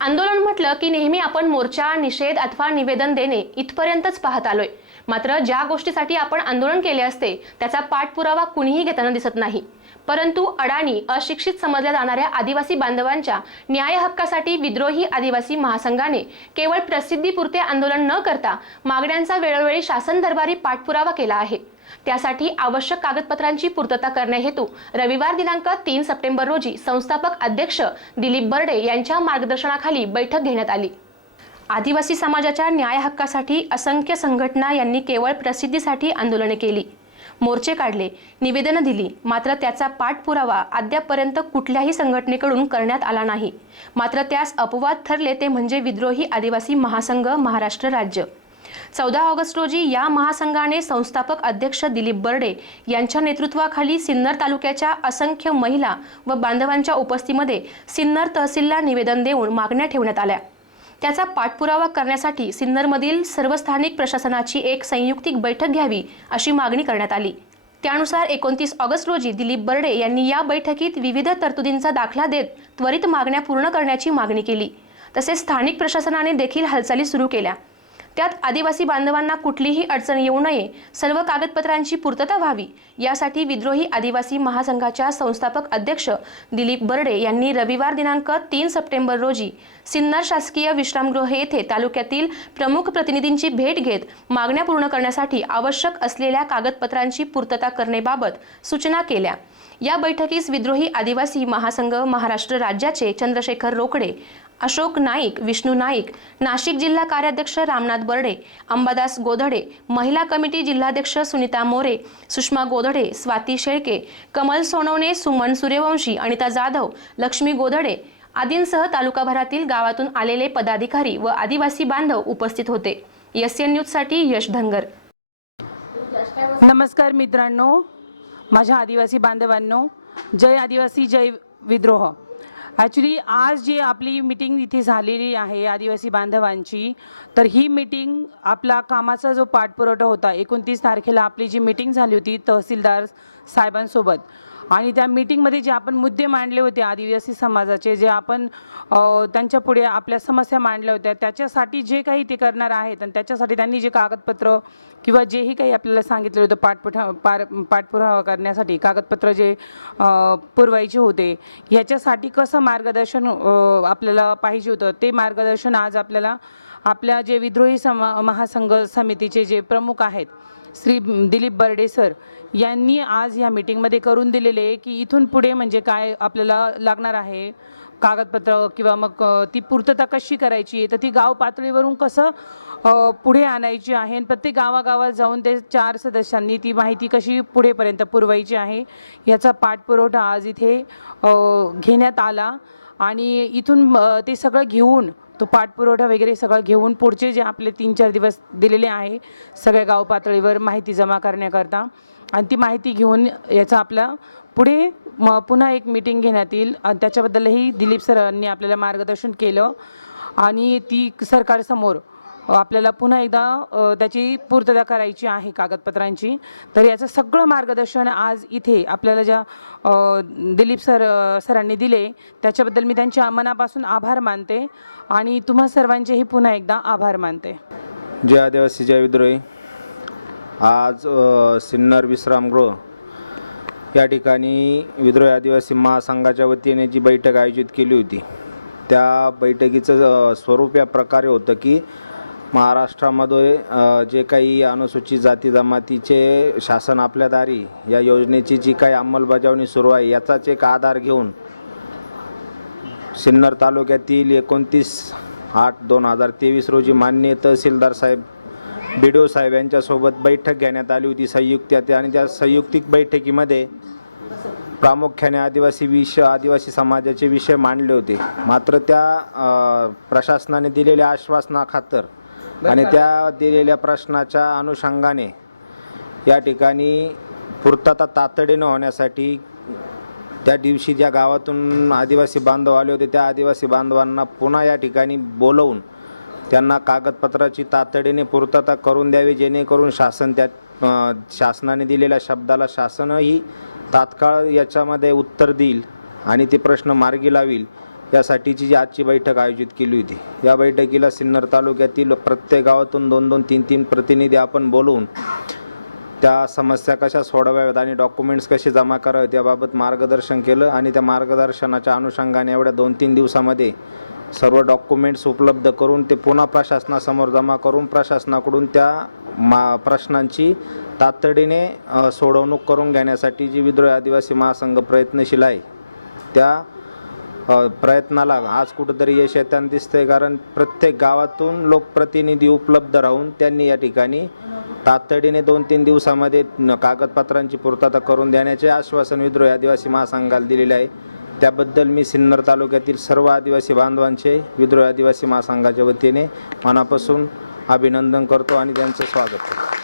आंदोलन म्हटलं की नेहमी आपण मोर्चा निषेध अथवा निवेदन देणे इथपर्यंतच पाहत आलोय. मात्र ज्या गोष्टीसाठी आपण आंदोलन केले असते त्याचा पाठपुरावा कुणीही घेताना दिसत नाही. परंतु अडाणी अशिक्षित समजल्या जाणाऱ्या आदिवासी बांधवांच्या न्याय हक्कासाठी विद्रोही आदिवासी महासंघाने केवळ प्रसिद्धीपुरते आंदोलन न करता मागण्यांचा वेळोवेळी शासन दरबारी पाठपुरावा केला आहे. त्यासाठी आवश्यक कागदपत्रांची पूर्तता करण्याहेतू रविवार दिनांक तीन सप्टेंबर रोजी संस्थापक अध्यक्ष दिलीप बर्डे यांच्या मार्गदर्शनाखाली बैठक घेण्यात आली. आदिवासी समाजाच्या न्याय हक्कासाठी असंख्य संघटना यांनी केवळ प्रसिद्धीसाठी आंदोलने केली. मोर्चे काढले निवेदनं दिली मात्र त्याचा पाठपुरावा अद्यापपर्यंत कुठल्याही संघटनेकडून करण्यात आला नाही. मात्र त्यास अपवाद ठरले ते म्हणजे विद्रोही आदिवासी महासंघ महाराष्ट्र राज्य. चौदा ऑगस्ट रोजी या महासंघाने संस्थापक अध्यक्ष दिलीप बर्डे यांच्या नेतृत्वाखाली सिन्नर तालुक्याच्या असंख्य महिला व बांधवांच्या उपस्थितीमध्ये सिन्नर तहसीलला निवेदन देऊन मागण्या ठेवण्यात आल्या. त्याचा पाठपुरावा करण्यासाठी सिन्नरमधील सर्व स्थानिक प्रशासनाची एक संयुक्तिक बैठक घ्यावी अशी मागणी करण्यात आली. त्यानुसार एकोणतीस ऑगस्ट रोजी दिलीप बर्डे यांनी या बैठकीत विविध तरतुदींचा दाखला देत त्वरित मागण्या पूर्ण करण्याची मागणी केली. तसेच स्थानिक प्रशासनाने देखील हालचाली सुरू केल्या. त्यात आदिवासी बांधवांना कुठलीही अडचण येऊ नये सर्व कागदपत्रांची पूर्तता व्हावी यासाठी विद्रोही आदिवासी महासंघाच्या संस्थापक अध्यक्ष दिलीप बर्डे यांनी रविवार दिनांक तीन सप्टेंबर रोजी सिन्नर शासकीय विश्रामगृह येथे तालुक्यातील प्रमुख प्रतिनिधींची भेट घेत मागण्या पूर्ण करण्यासाठी आवश्यक असलेल्या कागदपत्रांची पूर्तता करण्याबाबत सूचना केल्या. या बैठकीस विद्रोही आदिवासी महासंघ महाराष्ट्र राज्याचे चंद्रशेखर रोकडे अशोक नाईक विष्णू नाईक नाशिक जिल्हा कार्याध्यक्ष रामनाथ बर्डे अंबादास गोधडे महिला कमिटी जिल्हाध्यक्ष सुनीता मोरे सुषमा गोधडे स्वाती शेळके कमल सोनवणे सुमन सूर्यवंशी अनिता जाधव लक्ष्मी गोधडे आदींसह तालुकाभरातील गावातून आलेले पदाधिकारी व आदिवासी बांधव उपस्थित होते. एस एन न्यूजसाठी यश धनगर. नमस्कार मित्रांनो माझ्या आदिवासी बांधवांनो जय आदिवासी जय विद्रोह. ॲक्च्युली आज जी आपली मीटिंग इथे झालेली आहे आदिवासी बांधवांची तर ही मीटिंग आपला कामाचा जो पाठपुरवठा होता एकोणतीस तारखेला आपली जी मीटिंग झाली होती तहसीलदार साहेबांसोबत आणि त्या मीटिंगमध्ये जे आपण मुद्दे मांडले होते आदिवासी समाजाचे जे आपण त्यांच्या पुढे आपल्या समस्या मांडल्या होत्या त्याच्यासाठी जे काही ते करणार आहेत आणि त्याच्यासाठी त्यांनी जे कागदपत्र किंवा जेही काही आपल्याला सांगितलं होतं पाठपुठा पार पाठपुरावा करण्यासाठी कागदपत्र जे पुरवायचे होते ह्याच्यासाठी कसं मार्गदर्शन आपल्याला पाहिजे होतं? ते मार्गदर्शन आज आपल्याला आपल्या जे विद्रोही सम महासंघ समितीचे जे प्रमुख आहेत श्री दिलीप बर्डे सर यांनी आज ह्या मीटिंगमध्ये करून दिलेले आहे की इथून पुढे म्हणजे काय आपल्याला लागणार आहे कागदपत्र किंवा मग ती पूर्तता कशी करायची तर ती गाव पातळीवरून कसं पुढे आणायची आहे? आणि प्रत्येक गावागावात जाऊन ते चार सदस्यांनी ती माहिती कशी पुढेपर्यंत पुरवायची आहे? याचा पाठपुरवठा आज इथे घेण्यात आला. आणि इथून ते सगळं घेऊन तो पाठपुरवठा वगैरे सगळं घेऊन पुढचे जे आपले तीन चार दिवस दिलेले आहे सगळ्या गाव पातळीवर माहिती जमा करण्याकरता. आणि ती माहिती घेऊन याचा आपला पुढे म पुन्हा एक मीटिंग घेण्यात येईल. आणि त्याच्याबद्दलही दिलीप सरांनी आपल्याला मार्गदर्शन केलं. आणि ती सरकारसमोर आपल्याला पुन्हा एकदा त्याची पूर्तता करायची आहे कागदपत्रांची. तर याचं सगळं मार्गदर्शन आज इथे आपल्याला ज्या दिलीप सर सरांनी दिले त्याच्याबद्दल मी त्यांच्या मनापासून आभार मानते आणि तुम्हा सर्वांचेही पुन्हा एकदा आभार मानते. जय आदिवासी जय विद्रोही. आज सिन्नर विश्रामगृह या ठिकाणी विद्रोही आदिवासी महासंघाच्या वतीने जी बैठक आयोजित केली होती त्या बैठकीचं स्वरूप या प्रकारे होतं की महाराष्ट्रामध्ये जे काही अनुसूचित जाती जमातीचे शासन आपल्या दारी या योजनेची जी काही अंमलबजावणी सुरू आहे याचाच एक आधार घेऊन सिन्नर तालुक्यातील एकोणतीस आठ दोन हजार तेवीस रोजी माननीय तहसीलदार साहेब बी डी ओ साहेब यांच्यासोबत बैठक घेण्यात आली होती संयुक्त आणि त्या संयुक्तिक बैठकीमध्ये प्रामुख्याने आदिवासी विषय आदिवासी समाजाचे विषय मांडले होते. मात्र त्या प्रशासनाने दिलेल्या आश्वासनाखातर आणि त्या दिलेल्या प्रश्नाच्या अनुषंगाने या ठिकाणी पूर्तता तातडीनं होण्यासाठी त्या दिवशी ज्या गावातून आदिवासी बांधव आले होते त्या आदिवासी बांधवांना पुन्हा या ठिकाणी बोलवून त्यांना कागदपत्राची तातडीने पूर्तता करून द्यावी जेणेकरून शासन त्या शासनाने दिलेल्या शब्दाला शासनही तात्काळ याच्यामध्ये उत्तर देईल आणि ते प्रश्न मार्गी लावील. यासाठीची जी आजची बैठक आयोजित केली होती. या बैठकीला सिन्नर तालुक्यातील प्रत्येक गावातून दोन दोन तीन तीन प्रतिनिधी आपण बोलवून त्या समस्या कशा सोडवाव्यात आणि डॉक्युमेंट्स कसे जमा करावेत याबाबत मार्गदर्शन केलं आणि त्या मार्गदर्शनाच्या अनुषंगाने एवढ्या दोन तीन दिवसामध्ये सर्व डॉक्युमेंट्स उपलब्ध करून ते पुन्हा प्रशासनासमोर जमा करून प्रशासनाकडून त्या मा प्रश्नांची तातडीने सोडवणूक करून घेण्यासाठी जी विद्रोही आदिवासी महासंघ प्रयत्नशील आहे त्या प्रयत्नाला आज कुठंतरी यश येताना दिसतंय कारण प्रत्येक गावातून लोकप्रतिनिधी उपलब्ध राहून त्यांनी या ठिकाणी तातडीने दोन तीन दिवसामध्ये कागदपत्रांची पूर्तता करून देण्याचे आश्वासन विद्रोही आदिवासी महासंघाला दिलेले आहे. त्याबद्दल मी सिन्नर तालुक्यातील सर्व आदिवासी बांधवांचे विद्रोही आदिवासी महासंघाच्या वतीने मनापासून अभिनंदन करतो आणि त्यांचं स्वागत करतो.